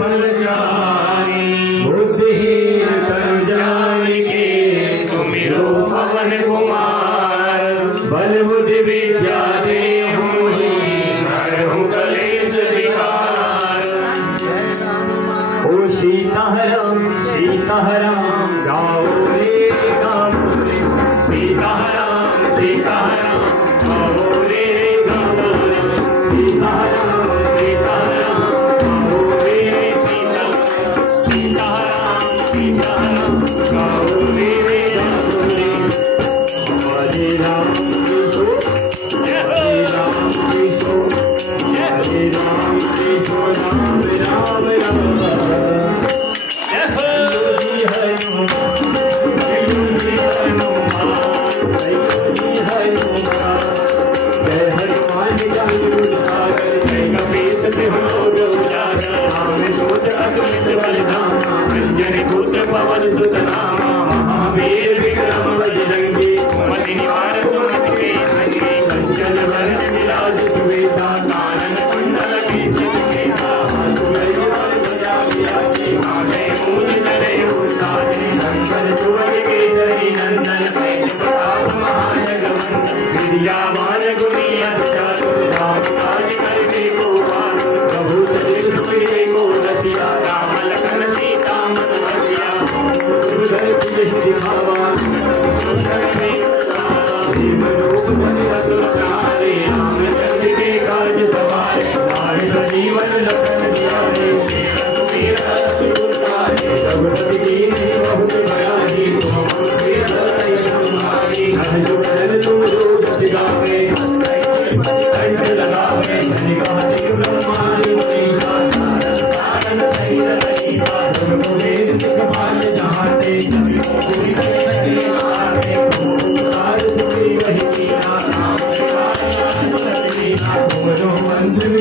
फल जाए, बुद्धिहीन तन जान के सुमिरो पवन कुमार। बल बुद्धि विद्या देहु हरहु कलेश विकार। ओ सीताराम सीताराम गाओ रे गाओ रे, सीताराम सीताराम गाओ रे गाओ रे, सीताराम सीताराम गाओ रे सीताराम, सीताराम सीताराम गाओ रे गाओ रे। हरे राम कृष्ण हरे राम कृष्ण राम राम राम। पवन सुत नामा महावीर विक्रम बजरंगी, मति निवार सुमति के संगी, कंचन वरण विराज सुवेशा, कानन कुंडल केतन केसा, हाथ में ज्ञान बजा विराजे, कांधे मूंज जने उठाए, कंचन चूड़ केसरी नंदन, तेज प्रताप महाजगवंदन, विद्यावान गुणी अष्टादश, राम काज करके को पार, प्रभु चरित्र सुनिए को रसिया, राम लखन सीता मन बसिया। श्री भगवान असुर सहारे, रामचंद्र के काज सवारे, सारे सजीवन लखन जियारे, मेरा असुर तारे, रघुपति कीन्ही बहुत बड़ाई, तुम मम प्रिय तुम्हारी, हर जो बदन तुम जो जस गावे, कंठ लगावे, धनिका ब्रह्मांड मनीषा, सारन सहित रहीसा, रघु वेद दिखपाल जहाते, मंत्र